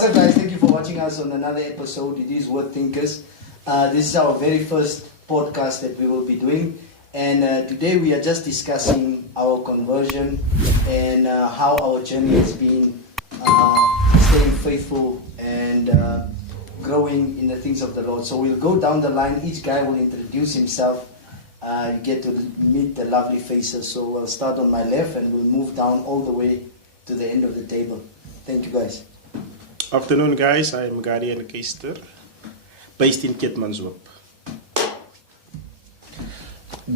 What's up, guys? Thank you for watching us on another episode. It is Word Thinkers. This is our very first podcast that we will be doing. And today we are just discussing our conversion and how our journey has been staying faithful and growing in the things of the Lord. So we'll go down the line. Each guy will introduce himself. You get to meet the lovely faces. So we'll start on my left and we'll move down all the way to the end of the table. Thank you, guys. Afternoon, guys. I'm Gary and Keister, based in Keetmanshoop.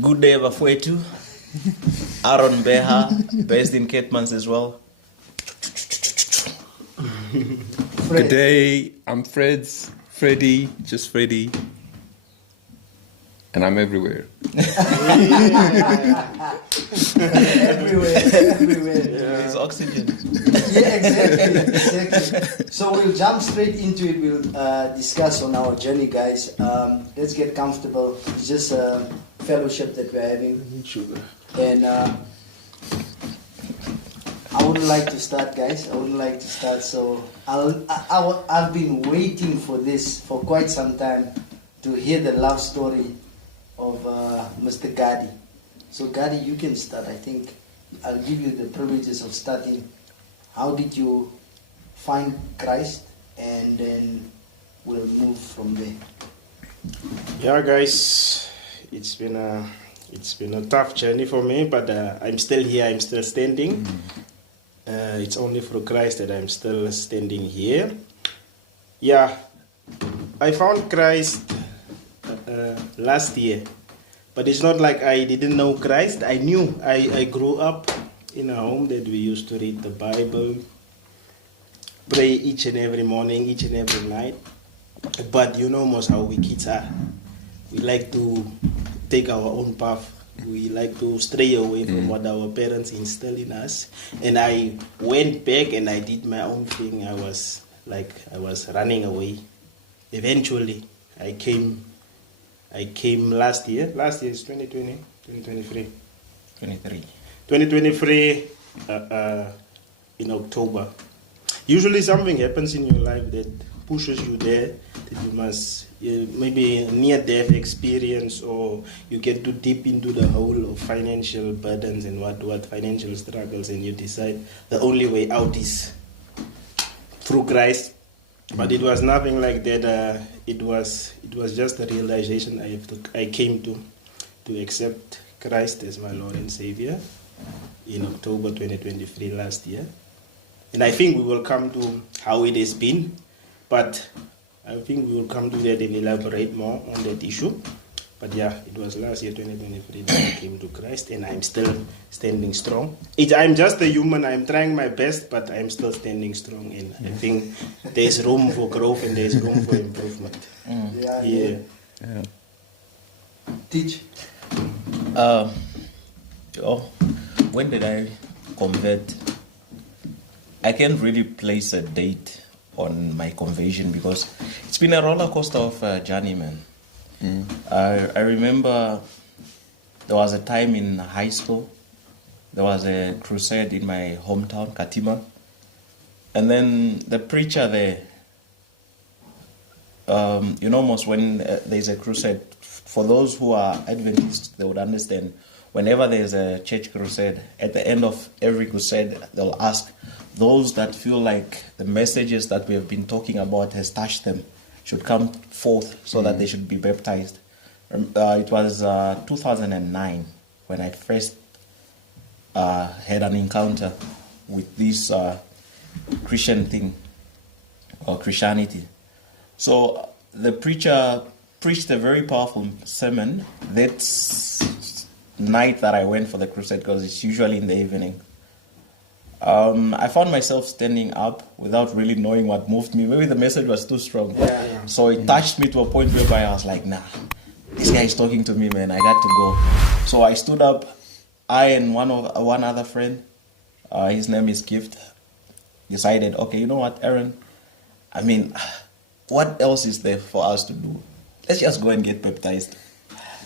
Good day, Bafwetu. Aaron Beha, based in Keetmans as well. Good day, I'm Freddy, just Freddy. And I'm everywhere. Everywhere. Yeah. It's oxygen. Yeah, exactly. So we'll jump straight into it. We'll discuss on our journey, guys. Let's get comfortable. It's just a fellowship that we're having. And I wouldn't like to start, guys. So I've been waiting for this for quite some time to hear the love story of Mr. Gadi. So Gadi, you can start. I think I'll give you the privileges of starting. How did you find Christ? And then we'll move from there. Yeah, guys, it's been a tough journey for me, but I'm still here. I'm still standing. It's only for Christ that I'm still standing here. Yeah, I found Christ last year, but it's not like I didn't know Christ. I knew. I grew up in a home that we used to read the Bible, pray each and every morning, each and every night. But you know most how we kids are. We like to take our own path. We like to stray away from what our parents instill in us. And I went back and I did my own thing. I was running away. Eventually, I came last year. Last year is 2020, 2023. 2023 in October. Usually something happens in your life that pushes you there, that you must maybe near-death experience, or you get too deep into the hole of financial burdens and what financial struggles, and you decide the only way out is through Christ. But it was nothing like that. It was just a realization I came to accept Christ as my Lord and Savior in October 2023 last year. And I think we will come to how it has been, but I think we will come to that and elaborate more on that issue. But yeah, it was last year 2023 that I came to Christ, and I'm still standing strong. I'm just a human. I'm trying my best, but I'm still standing strong, and I think there's room for growth and there's room for improvement. Yeah. Teach. When did I convert? I can't really place a date on my conversion because it's been a roller coaster of a journey, man. I remember there was a time in high school, there was a crusade in my hometown, Katima, and then the preacher there, most when there's a crusade, for those who are Adventists, they would understand, whenever there's a church crusade, at the end of every crusade, they'll ask those that feel like the messages that we have been talking about has touched them should come forth so that they should be baptized. It was 2009 when I first had an encounter with this Christian thing, or Christianity. So the preacher preached a very powerful sermon that night that I went for the crusade, because it's usually in the evening. I found myself standing up without really knowing what moved me. Maybe the message was too strong. So it touched me to a point whereby I was like, nah, this guy is talking to me, man. I got to go. So I stood up. I and one other friend, his name is Gift, decided, okay, you know what, Aaron? I mean, what else is there for us to do? Let's just go and get baptized.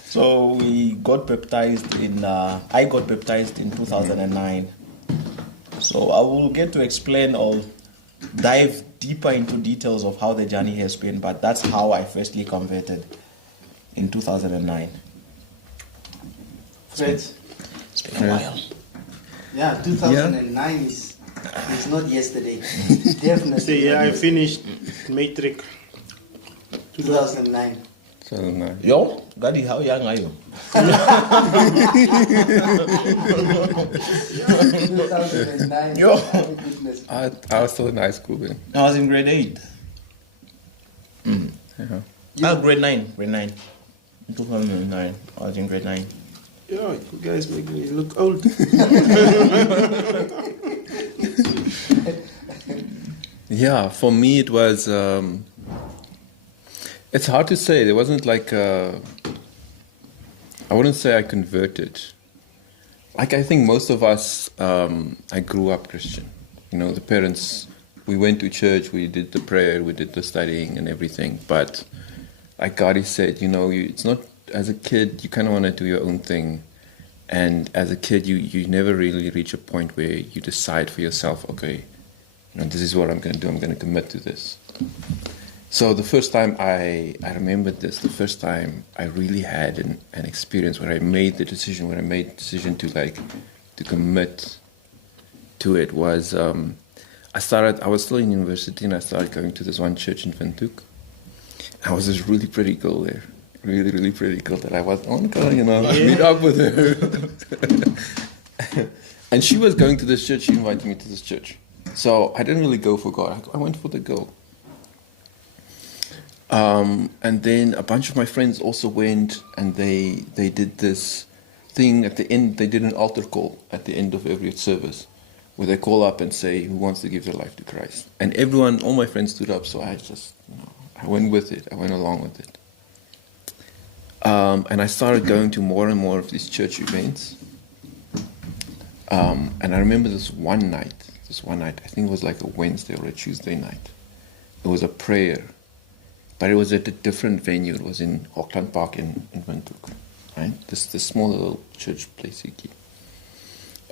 So we got baptized I got baptized in 2009. So I will get to explain or dive deeper into details of how the journey has been, but that's how I firstly converted in 2009. Fred? It's been a while. Yeah, 2009 is not yesterday. Definitely. So yeah, I finished matric 2009. So no. Yo, Gaddy, how young are you? 2009. Yo. Oh, goodness. I was still in high school then. I was in grade 8. Yeah. Grade 9. Grade 9. In 2009. I was in grade 9. Yeah, you guys make me look old. Yeah, for me it was. It's hard to say. There wasn't like. I wouldn't say I converted. Like I think most of us, I grew up Christian. You know, the parents. We went to church. We did the prayer. We did the studying and everything. But like Gadi said, you know, it's not. As a kid, you kind of want to do your own thing. And as a kid, you never really reach a point where you decide for yourself, okay, you know, this is what I'm going to do. I'm going to commit to this. So the first time I remembered this, the first time I really had an experience where I made the decision, to commit to it was, I was still in university and I started going to this one church in Windhoek. I was this really pretty girl there. Really, really pretty girl that I want to go, you know, meet up with her. And she was going to this church. She invited me to this church. So I didn't really go for God. I went for the girl. And then a bunch of my friends also went, and they did this thing at the end. They did an altar call at the end of every service, where they call up and say, who wants to give their life to Christ? And everyone, all my friends stood up, so I just, I went with it. I went along with it. And I started going to more and more of these church events. And I remember this one night, I think it was like a Wednesday or a Tuesday night. It was a prayer, but it was at a different venue. It was in Auckland Park in Windhoek, right? This small little church place.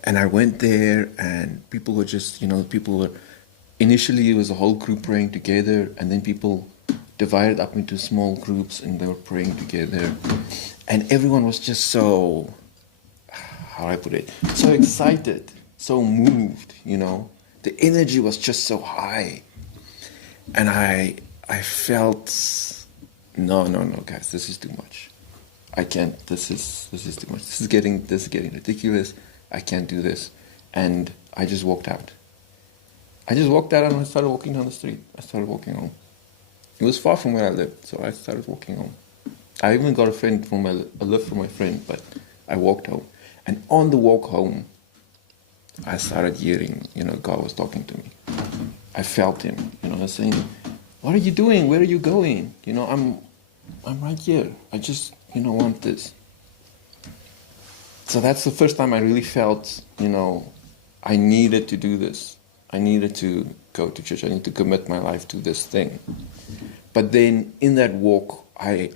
And I went there, and people were just, initially it was a whole group praying together, and then people divided up into small groups and they were praying together, and everyone was just so, how do I put it, so excited, so moved, the energy was just so high, and I felt, no guys, this is too much. I can't, this is too much, this is getting ridiculous. I can't do this. And I just walked out and I started walking down the street. I started walking home. It was far from where I lived, so I started walking home. I even got a lift from my friend, but I walked home. And on the walk home, I started hearing, God was talking to me. I felt him, saying, what are you doing? Where are you going? I'm right here. I just, want this. So that's the first time I really felt, I needed to do this. I needed to go to church. I need to commit my life to this thing. But then in that walk, I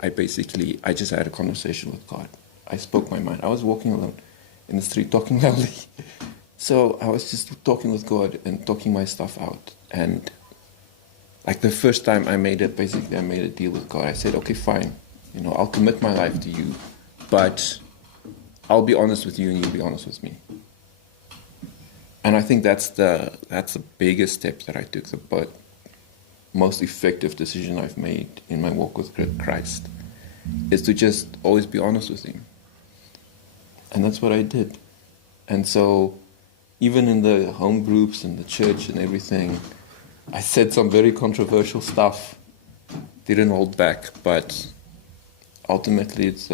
just had a conversation with God. I spoke my mind. I was walking alone in the street, talking loudly. So I was just talking with God and talking my stuff out. And like the first time I made a deal with God. I said, okay, fine. I'll commit my life to you, but I'll be honest with you and you'll be honest with me. And I think that's the biggest step that I took, the most effective decision I've made in my walk with Christ, is to just always be honest with him. And that's what I did. And so even in the home groups and the church and everything, I said some very controversial stuff, didn't hold back, but ultimately it's,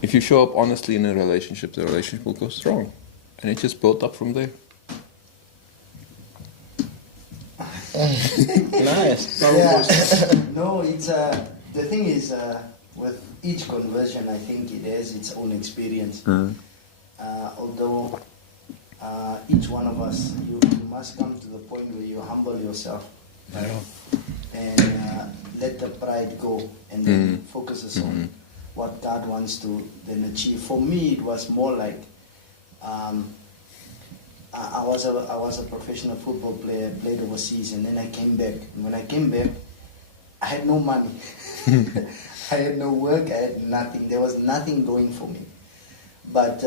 if you show up honestly in a relationship, the relationship will go strong. And it just built up from there. Nice. Yeah. No, it's the thing is with each conversion, I think it has its own experience. Although each one of us, you must come to the point where you humble yourself and let the pride go, and then focuses on what God wants to then achieve. For me, it was more like I was a professional football player, played overseas, and then I came back. And when I came back, I had no money. I had no work, I had nothing. There was nothing going for me. But,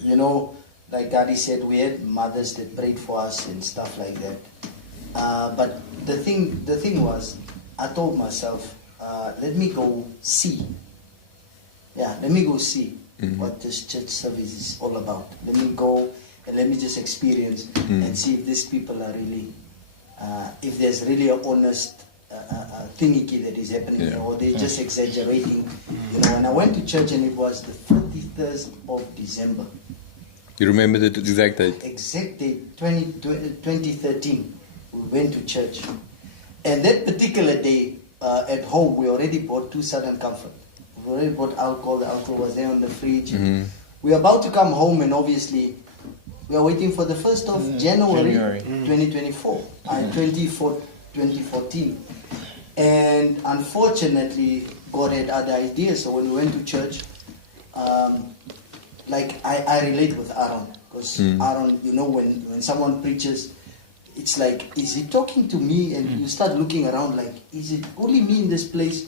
you know, like Daddy said, we had mothers that prayed for us and stuff like that. But the thing was, I told myself, let me go see. Yeah, let me go see what this church service is all about. Let me go and let me just experience and see if these people are really, if there's really an honest thingy that is happening here, or they're just exaggerating. You know, and I went to church and it was the 31st of December. You remember the exact date? Exact date, 2013. We went to church. And that particular day, at home, we already bought 2 Southern Comfort. We already bought alcohol. The alcohol was there on the fridge. We were about to come home, and obviously, we are waiting for the 1st of January 2024, 2014. And unfortunately, God had other ideas. So when we went to church, like I relate with Aaron, because Aaron, you know, when someone preaches, it's like, is he talking to me? And you start looking around like, is it only me in this place?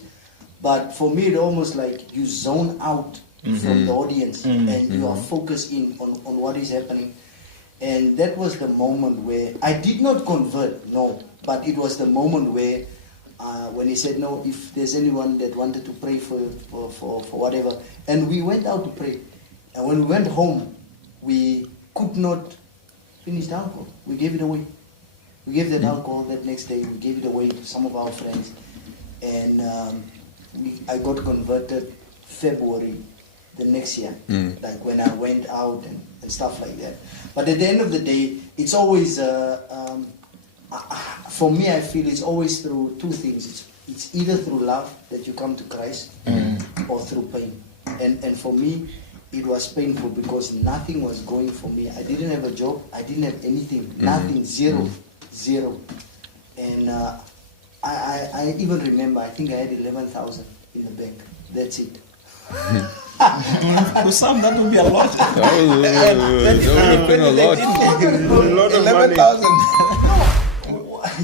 But for me, it almost like you zone out from the audience and you are focused in on what is happening. And that was the moment where I did not convert, no, but it was the moment where when he said, no, if there's anyone that wanted to pray for whatever. And we went out to pray. And when we went home, we could not finish the alcohol. We gave it away. We gave that alcohol that next day. We gave it away to some of our friends. And I got converted February the next year, like when I went out and stuff like that. But at the end of the day, it's always, for me, I feel it's always through 2 things. It's either through love that you come to Christ or through pain. And for me, it was painful because nothing was going for me. I didn't have a job. I didn't have anything. Nothing. Zero. And I even remember, I think I had 11,000 in the bank. That's it. For some, that would be a lot. That would have been a lot. A lot of 11,000.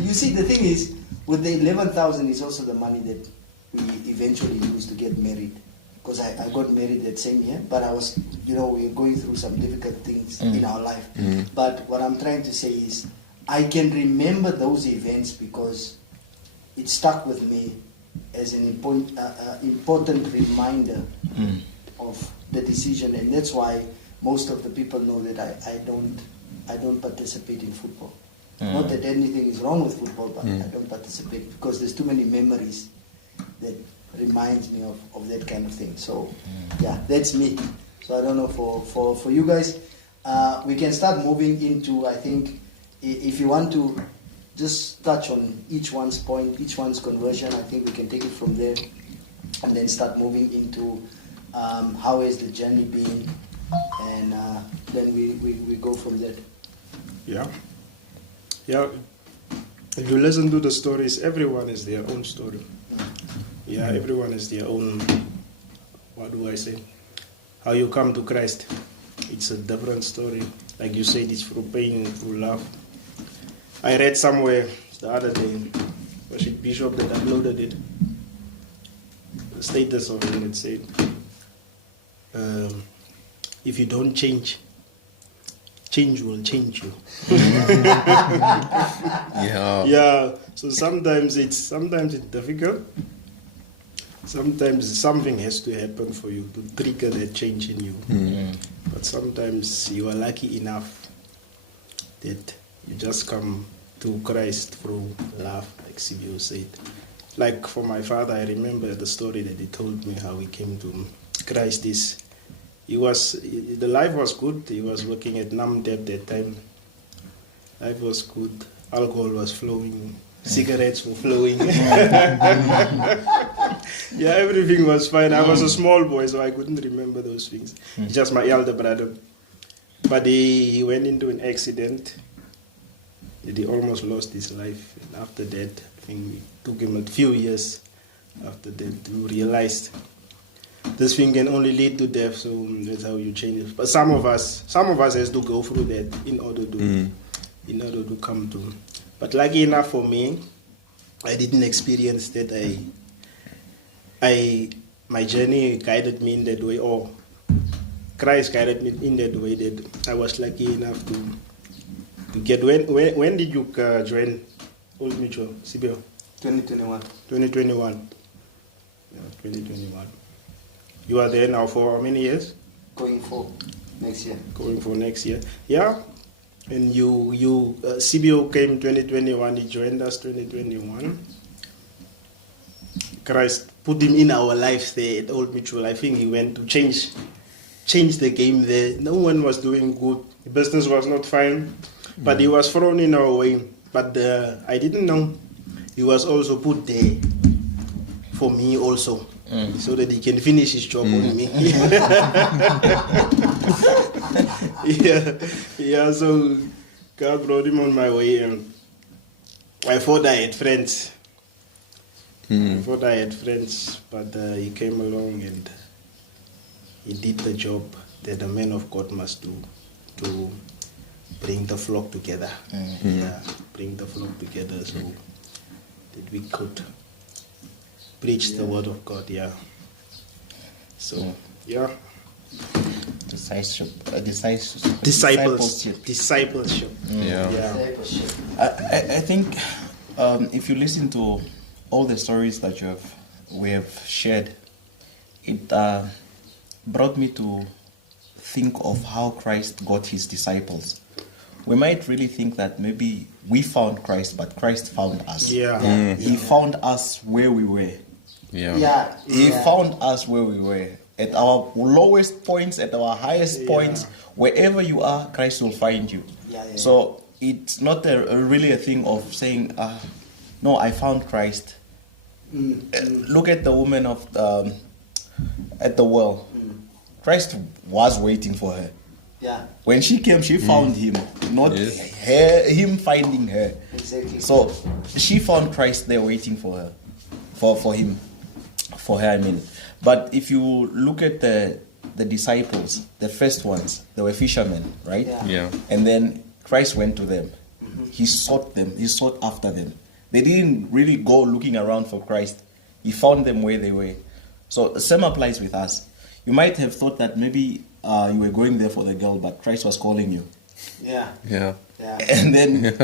You see, the thing is, with the 11,000 is also the money that we eventually used to get married. Because I got married that same year, but I was, you know, we were going through some difficult things in our life. But what I'm trying to say is, I can remember those events because it stuck with me as an important reminder of the decision, and that's why most of the people know that I don't participate in football. Not that anything is wrong with football, but I don't participate because there's too many memories that reminds me of that kind of thing. So yeah, that's me. So I don't know for you guys. We can start moving into, I think, if you want to just touch on each one's point, each one's conversion, I think we can take it from there and then start moving into how has the journey been, and then we go from there. Yeah. If you listen to the stories, everyone has their own story. Yeah, everyone has their own, what do I say? How you come to Christ. It's a different story. Like you said, it's through pain and through love. I read somewhere the other day, was it Bishop that uploaded it? The status of it, it said, if you don't change, change will change you. Yeah. So sometimes it's difficult. Sometimes something has to happen for you to trigger that change in you. But sometimes you are lucky enough that you just come to Christ through love, like Sibio said. Like for my father, I remember the story that he told me how he came to Christ. The life was good. He was working at Namdeb that time. Life was good. Alcohol was flowing. Cigarettes were flowing. Yeah, everything was fine. I was a small boy, so I couldn't remember those things. Just my elder brother. But he went into an accident. He almost lost his life. And after that, I think it took him a few years after that to realize this thing can only lead to death. So that's how you change it. But some of us has to go through that in order to come to. But lucky enough for me, I didn't experience that. My journey guided me in that way, or Christ guided me in that way, that I was lucky enough to get. When did you join Old Mutual, CBO? 2021. 2021. Yeah, 2021. You are there now for how many years? Going for next year. Going for next year. Yeah. And you CBO came 2021, he joined us 2021. Christ put him in our lives there at Old Mutual. I think he went to change the game there. No one was doing good. The business was not fine, but he was thrown in our way. But I didn't know he was also put there for me also, so that he can finish his job on me. yeah. So God brought him on my way, and I thought I had friends. But he came along and he did the job that a man of God must do to bring the flock together. Bring the flock together so that we could preach the word of God. So discipleship. Discipleship. I think if you listen to all the stories that we have shared, it brought me to think of how Christ got his disciples. We might really think that maybe we found Christ, but Christ found us. He found us where we were. He found us where we were. At our lowest points, at our highest points, wherever you are, Christ will find you. So it's not really a thing of saying, no, I found Christ. Look at the woman at the well. Christ was waiting for her. When she came, she found him, not him finding her. Exactly. So she found Christ there waiting for her, for her. I mean, but if you look at the disciples, the first ones, they were fishermen, right? And then Christ went to them. He sought them. He sought after them. They didn't really go looking around for Christ. He found them where they were. So the same applies with us. You might have thought that maybe you were going there for the girl, but Christ was calling you. And then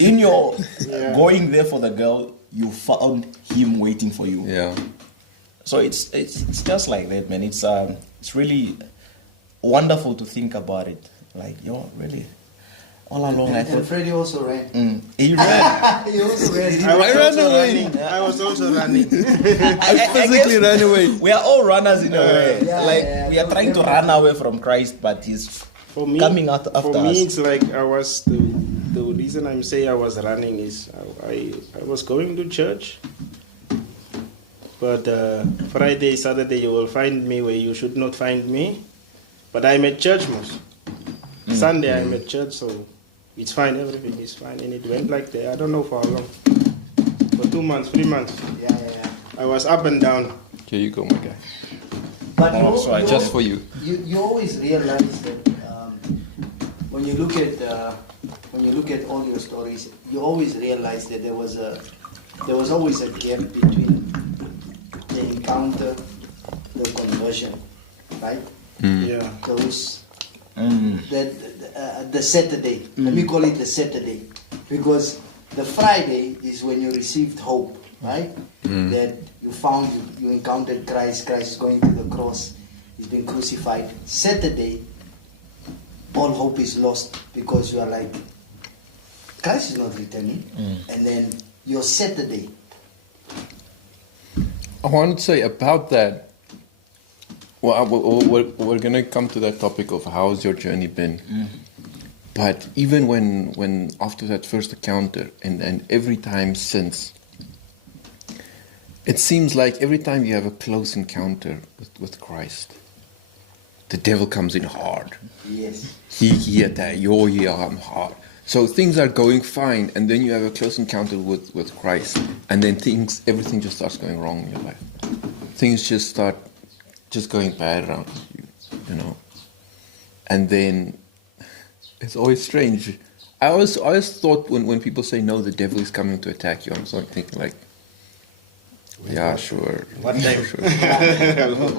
in your going there for the girl, you found him waiting for you. So it's just like that, man. It's really wonderful to think about it. Like, really. All along, and Freddie also ran. He ran. He also ran. I was also running. I physically ran away. We are all runners in a way. We are trying to run away from Christ, but he's coming after us. For me, it's like I was the reason I'm saying I was running is I was going to church, but Friday, Saturday you will find me where you should not find me, but I'm at church most. Sunday I'm at church, so it's fine, everything is fine, and it went like that. I don't know for how long, for 2 months, 3 months. I was up and down. Here you go, my guy. But just for you. You always realize that when you look at all your stories, you always realize that there was always a gap between the encounter, the conversion, right? Those. The Saturday, let me call it the Saturday, because the Friday is when you received hope, right? That you encountered Christ is going to the cross, he's been crucified. Saturday, all hope is lost because you are like, Christ is not returning. And then your Saturday. I want to say about that. Well, we're going to come to that topic of how's your journey been. But even when after that first encounter and every time since, it seems like every time you have a close encounter with Christ, the devil comes in hard. Yes. He attack, you're here, I'm hard. So things are going fine, and then you have a close encounter with Christ, and then everything just starts going wrong in your life. Things just start just going bad around you, you know. And then it's always strange. I always thought when people say no, the devil is coming to attack you, I'm sort of thinking like, yeah, sure. What time? Sure.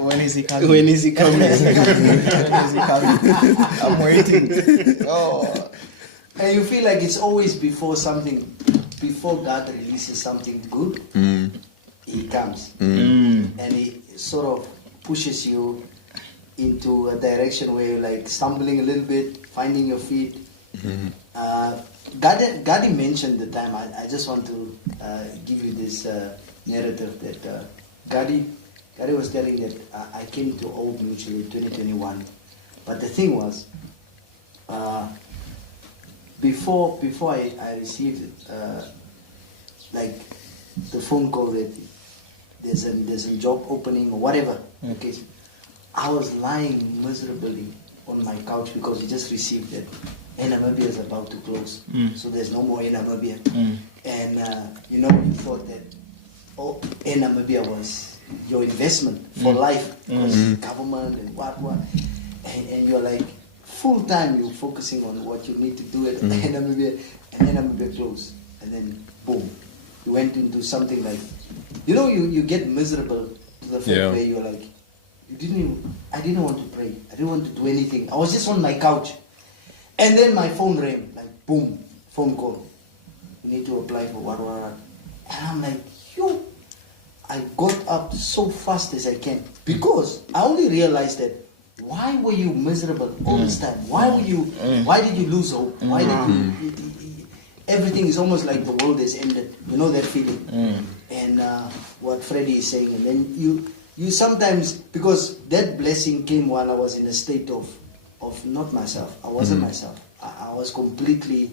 When is he coming? When is he coming? When is he coming? I'm waiting. Oh. And you feel like it's always before God releases something good, he comes. And he sort of pushes you into a direction where you're like stumbling a little bit, finding your feet. Gadi mentioned the time. I just want to give you this narrative that Gadi was telling that I came to Old Mutual in 2021. But the thing was, before I received like the phone call that there's a job opening or whatever, okay, I was lying miserably on my couch because we just received that Namibia is about to close, so there's no more Namibia. And you thought that Namibia was your investment for life because government and what, and you're like full time you're focusing on what you need to do at Namibia, and Namibia closed, and then boom, you went into something like, you get miserable to the point where you're like, I didn't want to pray, I didn't want to do anything, I was just on my couch. And then my phone rang, like boom, phone call. You need to apply for what. And I'm like, I got up so fast as I can because I only realized that why were you miserable all this time? Why did you lose hope? Why did you, everything is almost like the world has ended. You know that feeling? And what Freddie is saying. And then you sometimes, because that blessing came while I was in a state of not myself. I wasn't myself. I was completely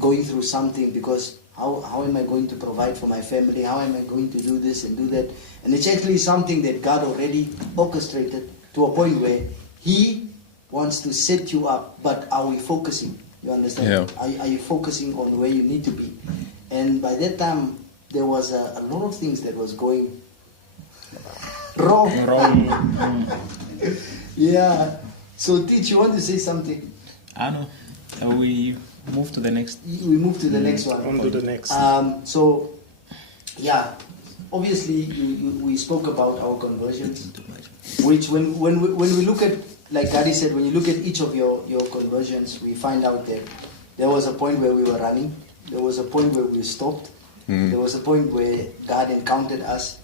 going through something because how am I going to provide for my family? How am I going to do this and do that? And it's actually something that God already orchestrated to a point where He wants to set you up. But are we focusing? You understand? Yeah. Are you focusing on where you need to be? And by that time, there was a lot of things that was going wrong. Yeah. So, Teach, you want to say something? I know. We move to the next. We move to the next one. On to the next. So, yeah, obviously we spoke about our conversions, which when we look at, like Gadi said, when you look at each of your conversions, we find out that there was a point where we were running, there was a point where we stopped, there was a point where God encountered us.